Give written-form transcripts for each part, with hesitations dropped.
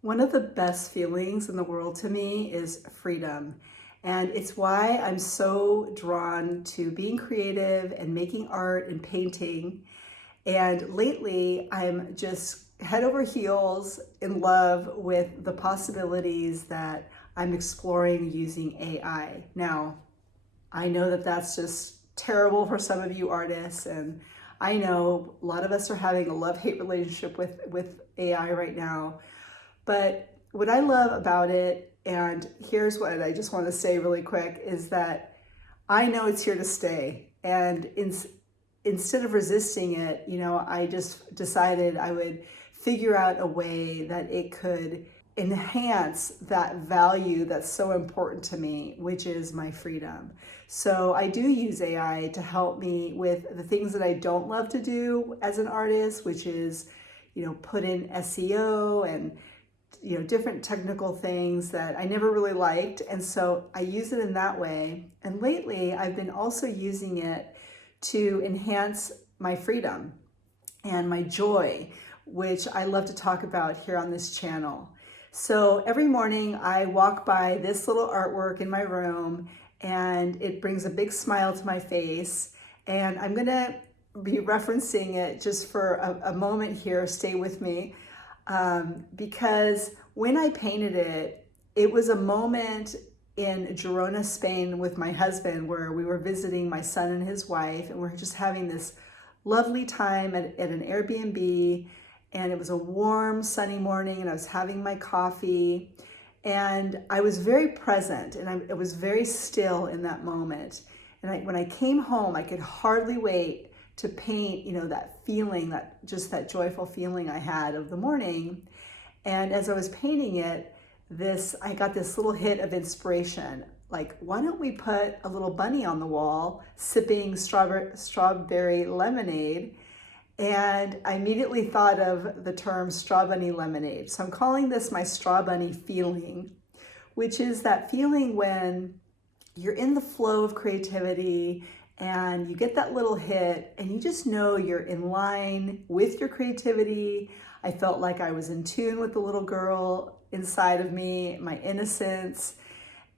One of the best feelings in the world to me is freedom. And it's why I'm so drawn to being creative and making art and painting. And lately, I'm just head over heels in love with the possibilities that I'm exploring using AI. Now, I know that that's just terrible for some of you artists, and I know a lot of us are having a love-hate relationship with AI right now. But what I love about it, and here's what I just want to say really quick, is that I know it's here to stay. And instead of resisting it, I just decided I would figure out a way that it could enhance that value that's so important to me, which is my freedom. So I do use AI to help me with the things that I don't love to do as an artist, which is, put in SEO and different technical things that I never really liked. And so I use it in that way. And lately I've been also using it to enhance my freedom and my joy, which I love to talk about here on this channel. So every morning I walk by this little artwork in my room and it brings a big smile to my face. And I'm gonna be referencing it just for a moment here, stay with me. Because when I painted it, it was a moment in Girona, Spain with my husband where we were visiting my son and his wife, and we're just having this lovely time at an Airbnb. And it was a warm, sunny morning, and I was having my coffee, and I was very present, and it was very still in that moment. And when I came home, I could hardly wait to paint, that feeling, that joyful feeling I had of the morning. And as I was painting it, I got this little hit of inspiration. Like, why don't we put a little bunny on the wall sipping strawberry lemonade? And I immediately thought of the term straw bunny lemonade. So I'm calling this my straw bunny feeling, which is that feeling when you're in the flow of creativity and you get that little hit and you just know you're in line with your creativity. I felt like I was in tune with the little girl inside of me, my innocence.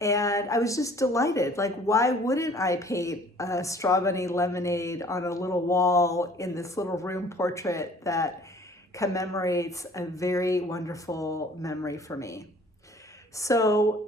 And I was just delighted. Like, why wouldn't I paint a straw bunny lemonade on a little wall in this little room portrait that commemorates a very wonderful memory for me? So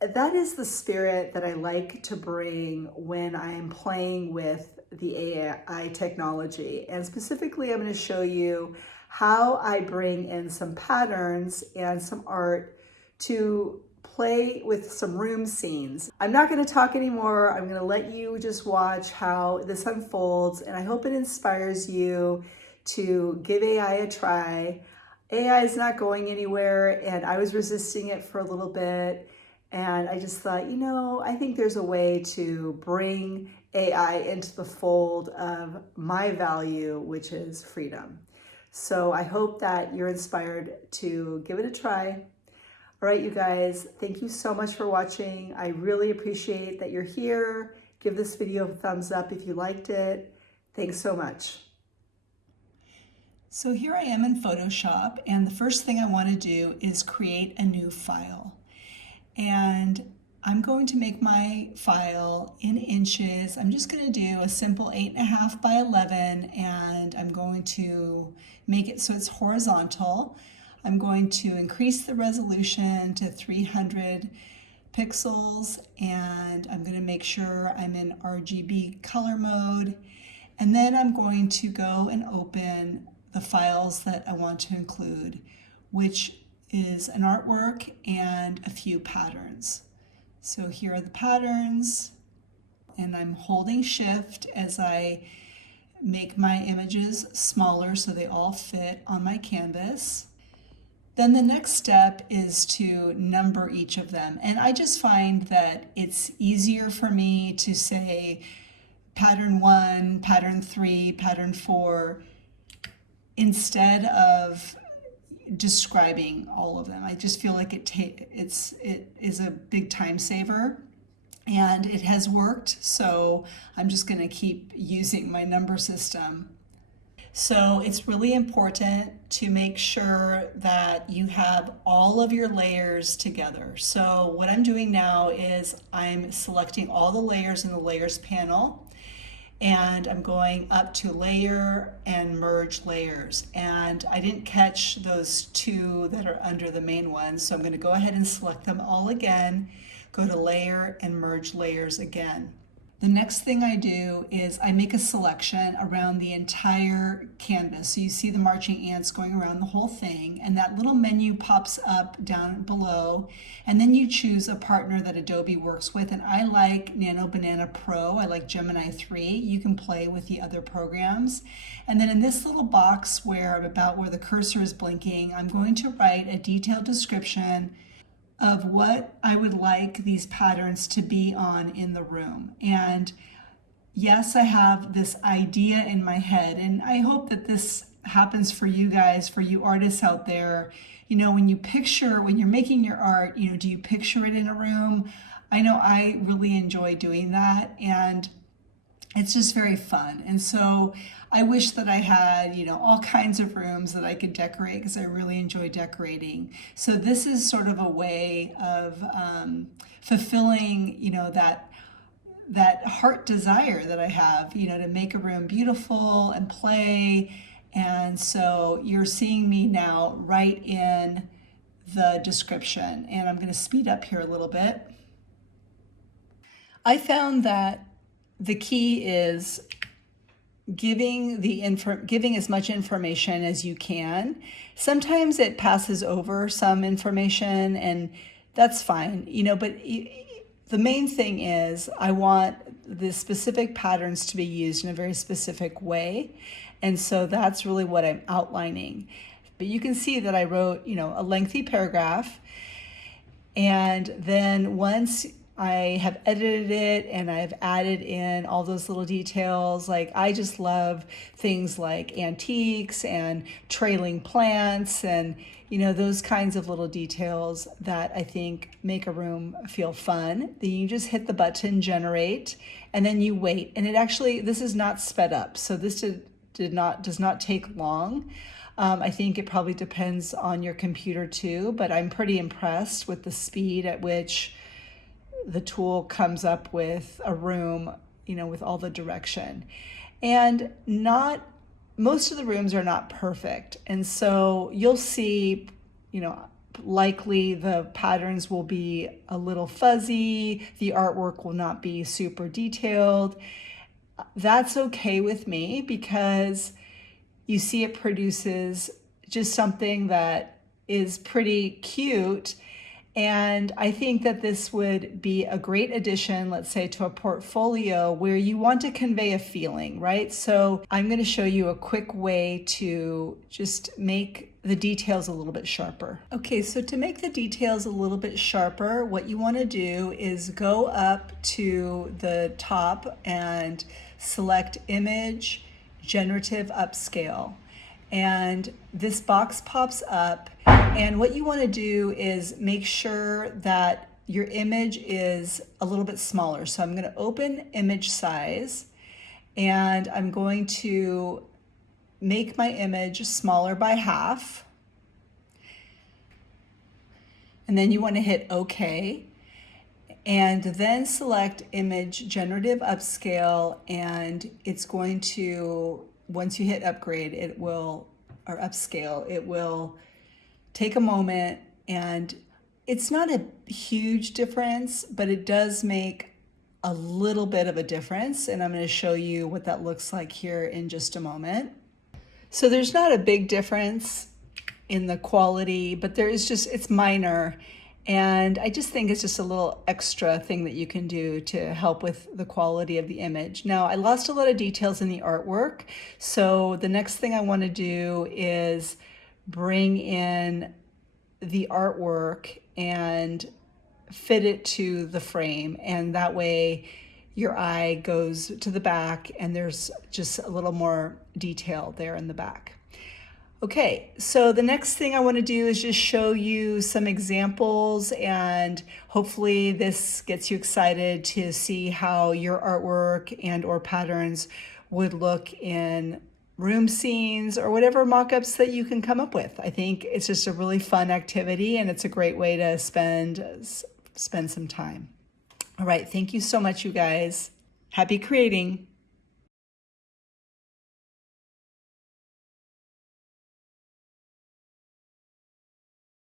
that is the spirit that I like to bring when I am playing with the AI technology. And specifically, I'm going to show you how I bring in some patterns and some art to play with some room scenes. I'm not going to talk anymore. I'm going to let you just watch how this unfolds, and I hope it inspires you to give AI a try. AI is not going anywhere, and I was resisting it for a little bit. And I just thought, I think there's a way to bring AI into the fold of my value, which is freedom. So I hope that you're inspired to give it a try. All right, you guys, thank you so much for watching. I really appreciate that you're here. Give this video a thumbs up if you liked it. Thanks so much. So here I am in Photoshop, and the first thing I want to do is create a new file. And I'm going to make my file in inches. I'm just going to do a simple 8.5 by 11, and I'm going to make it so it's horizontal. I'm going to increase the resolution to 300 pixels, and I'm going to make sure I'm in RGB color mode. And then I'm going to go and open the files that I want to include, which is an artwork and a few patterns. So here are the patterns, and I'm holding Shift as I make my images smaller so they all fit on my canvas. Then the next step is to number each of them. And I just find that it's easier for me to say pattern 1, pattern 3, pattern 4, instead of describing all of them. I just feel like it is a big time saver, and it has worked, so I'm just going to keep using my number system. So it's really important to make sure that you have all of your layers together. So what I'm doing now is I'm selecting all the layers in the layers panel, and I'm going up to layer and merge layers. And I didn't catch those two that are under the main one, so I'm going to go ahead and select them all again, go to layer and merge layers again. The next thing I do is I make a selection around the entire canvas. So you see the marching ants going around the whole thing, and that little menu pops up down below, and then you choose a partner that Adobe works with, and I like Nano Banana Pro. I like Gemini 3. You can play with the other programs. And then in this little box where the cursor is blinking, I'm going to write a detailed description of what I would like these patterns to be on in the room. And yes, I have this idea in my head, and I hope that this happens for you guys, for you artists out there. You know, when you're making your art, you know, do you picture it in a room? I know I really enjoy doing that, and it's just very fun. And so I wish that I had, you know, all kinds of rooms that I could decorate, because I really enjoy decorating. So this is sort of a way of fulfilling, you know, that heart desire that I have, you know, to make a room beautiful and play. And so you're seeing me now write in the description, and I'm going to speed up here a little bit. I found that the key is giving as much information as you can. Sometimes it passes over some information, and that's fine, you know, but the main thing is I want the specific patterns to be used in a very specific way. And so that's really what I'm outlining. But you can see that I wrote, you know, a lengthy paragraph, and then once I have edited it and I've added in all those little details. Like, I just love things like antiques and trailing plants and, you know, those kinds of little details that I think make a room feel fun. Then you just hit the button generate, and then you wait. And this is not sped up. So this does not take long. I think it probably depends on your computer too, but I'm pretty impressed with the speed at which the tool comes up with a room, you know, with all the direction. And most of the rooms are not perfect. And so you'll see, you know, likely the patterns will be a little fuzzy, the artwork will not be super detailed. That's okay with me, because you see it produces just something that is pretty cute. And I think that this would be a great addition, let's say, to a portfolio where you want to convey a feeling, right? So I'm going to show you a quick way to just make the details a little bit sharper. Okay, so to make the details a little bit sharper, what you want to do is go up to the top and select Image, Generative Upscale. And this box pops up, and what you want to do is make sure that your image is a little bit smaller. So I'm going to open image size, and I'm going to make my image smaller by half. And then you want to hit OK, and then select Image Generative Upscale, and it's going to, once you hit upgrade, or upscale, it will take a moment, and it's not a huge difference, but it does make a little bit of a difference. And I'm going to show you what that looks like here in just a moment. So there's not a big difference in the quality, but it's minor. And I just think it's just a little extra thing that you can do to help with the quality of the image. Now, I lost a lot of details in the artwork. So the next thing I want to do is bring in the artwork and fit it to the frame. And that way your eye goes to the back and there's just a little more detail there in the back. Okay, so the next thing I want to do is just show you some examples, and hopefully this gets you excited to see how your artwork and or patterns would look in room scenes or whatever mock-ups that you can come up with. I think it's just a really fun activity and it's a great way to spend some time. All right, thank you so much, you guys. Happy creating.